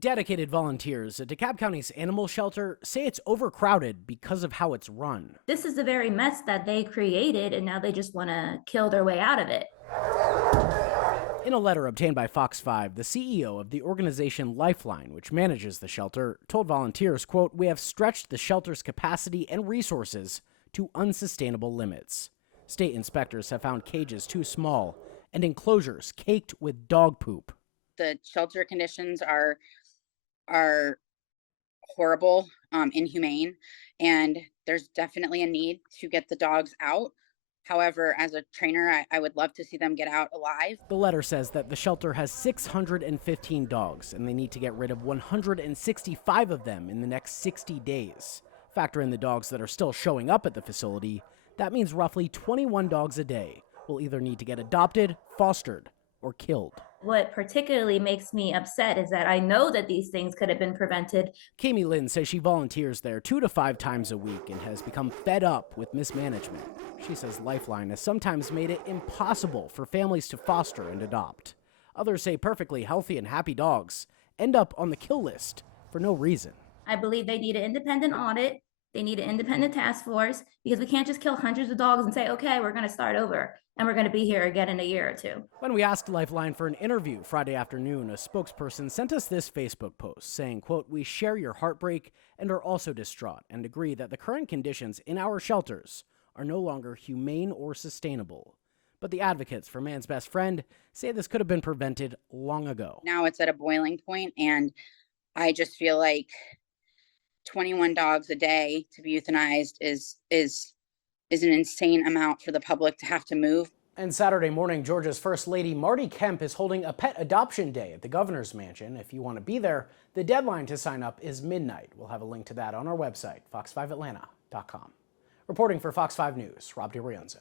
Dedicated volunteers at DeKalb County's animal shelter say it's overcrowded because of how it's run. This is the very mess that they created, and now they just want to kill their way out of it. In a letter obtained by Fox 5, the CEO of the organization Lifeline, which manages the shelter, told volunteers, quote, "We have stretched the shelter's capacity and resources to unsustainable limits. State inspectors have found cages too small and enclosures caked with dog poop." The shelter conditions are horrible, inhumane, and there's definitely a need to get the dogs out. However, as a trainer, I would love to see them get out alive. The letter says that the shelter has 615 dogs, and they need to get rid of 165 of them in the next 60 days. Factor in the dogs that are still showing up at the facility. That means roughly 21 dogs a day will either need to get adopted, fostered, or killed. What particularly makes me upset is that I know that these things could have been prevented. Kami Lynn says she volunteers there 2 to 5 times a week and has become fed up with mismanagement. She says Lifeline has sometimes made it impossible for families to foster and adopt. Others say perfectly healthy and happy dogs end up on the kill list for no reason. I believe they need an independent audit. They need an independent task force, because we can't just kill hundreds of dogs and say, okay, we're going to start over and we're going to be here again in a year or two. When we asked Lifeline for an interview Friday afternoon, a spokesperson sent us this Facebook post saying, quote, "We share your heartbreak and are also distraught and agree that the current conditions in our shelters are no longer humane or sustainable. But the advocates for man's best friend say this could have been prevented long ago." Now it's at a boiling point, and I just feel like 21 dogs a day to be euthanized is an insane amount for the public to have to move. And Saturday morning, Georgia's First Lady Marty Kemp is holding a pet adoption day at the governor's mansion. If you want to be there, the deadline to sign up is midnight. We'll have a link to that on our website, fox5atlanta.com. Reporting for Fox 5 News, Rob DiRienzo.